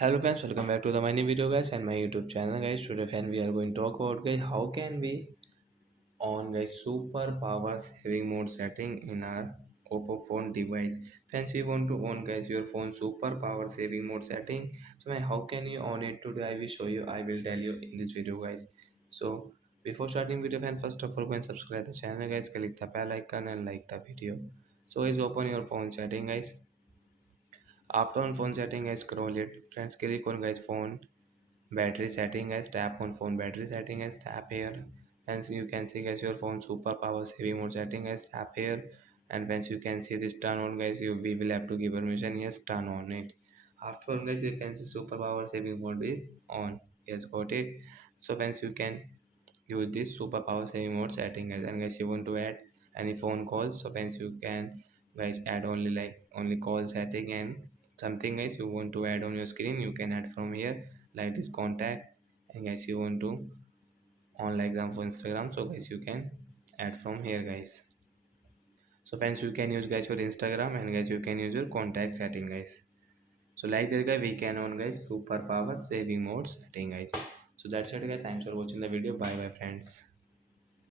Hello friends, welcome back to the my new video guys and my YouTube channel guys. Today friend we are going to talk about guys how can we on guys super power saving mode setting in our oppo phone device. Friends, we want to on guys your phone super power saving mode setting. So how can you on it today? I will show you. I will tell you in this video guys. So before starting video friend, first of all go and subscribe the channel guys. Click the bell icon and like the video. So guys, open your phone setting guys. After on phone setting guys, scroll it. Friends, click on guys phone battery setting guys, tap on phone battery setting guys, tap here. Hence you can see guys your phone super power saving mode setting guys, tap here. And once you can see this turn on guys, we will have to give permission. Yes, turn on it. After on guys, you can see super power saving mode is on. Yes, got it. So once you can use this super power saving mode setting guys, and guys you want to add any phone calls, so once you can guys add only like only call setting and something guys you want to add on your screen, you can add from here like this contact. And guys you want to on like them for Instagram, so guys you can add from here guys. So friends, you can use guys your Instagram and guys you can use your contact setting guys. So like that guys we can on guys super power saving mode setting guys. So that's it guys, thanks for watching the video. Bye bye friends.